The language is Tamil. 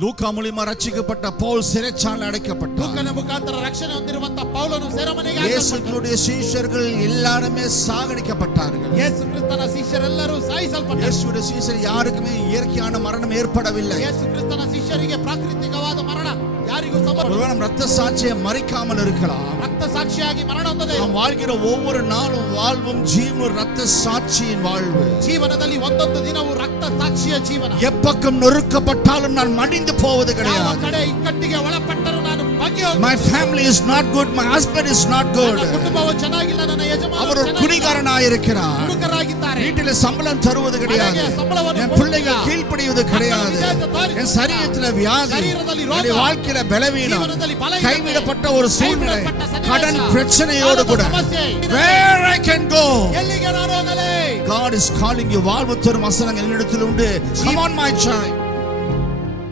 லூக்கா மூலமா ரட்சிக்கப்பட்ட பவுல் சிறைச்சாலையில் அடைக்கப்பட்டார். ಲೂಕನ ಮುಖಾಂತರ ರಕ್ಷಣೆ ಹೊಂದಿರುವಂತ ಪೌಲನು ಸೆರೆಮನೆಗೆ இயேசுவினுடைய சீஷர்கள் எல்லாரும் சாகடிக்கப்பட்டார்கள். ಯೇಸು ಕ್ರಿಸ್ತನ ಶಿಷ್ಯರೆಲ್ಲರೂ ಸಾಯಿಸಲ್ಪಟ್ಟರು. இயேசுவுடைய சீஷர் யாருக்குமே இயற்கையான மரணம் ஏற்படவில்லை. ಯೇಸು ಕ್ರಿಸ್ತನ ಶಿಷ್ಯರಿಗೆ ಪ್ರಾಕೃತಿಕವಾದ ಮರಣ ಯಾರಿಗೂ ஒருவேளை ரத்த சாட்சியை மறிக்காமல் இருக்கலாம். ರಕ್ತ ಸಾಕ್ಷಿಯಾಗಿ ಮರಣ ಹೊಂದದೆ நாம் வாழ்கிற ஒவ்வொரு நாளும் வாழ்வும் ஜீவனும் ரத்த சாட்சியின் வாழ்வு. ಜೀವನದಲ್ಲಿ ಒಂದೊಂದು ದಿನವೂ ರಕ್ತ ಸಾಕ್ಷಿಯ ಜೀವನ. எப்பக்கம் நொறுக்கப்பட்டாலும் நான் மடிந்து போவது கிடையாது. ಯಾವ ಕಡೆ ಇಕ್ಕಟ್ಟಿಗೆ ಒಳಪಟ್ಟರೂ ನಾನು ಬಗ್ಗಿ ಹೋಗುತ್ತೇನೆ. My family is not good, my husband is not good. ನನ್ನ ಕುಟುಂಬವು ಚೆನ್ನಾಗಿಲ್ಲ, ನನ್ನ ಯಜಮಾನ அவர் ஒரு குடிகாரனாயிருக்கிறார். ಹುಡುಗರಾಗಿದ್ದಾರೆ. வீட்டில சம்பளம் தருவது கிடையாது. என் பிள்ளைகள் கீழ்ப்படிவது கிடையாது. என் சரீரத்தில் வியாதி, என் வாழ்க்கையில பலவீனம், கைவிடப்பட்ட ஒரு சூழ்நிலை, கடன் பிரச்சனையோடு கூட where I can go, ಎಲ್ಲಿಗೆ ನಾನು ಹೋಗಲಿ? God is calling you. வாழ்வு தரும் வசனங்கள் என்னிடத்தில் உண்டு. Come on my child.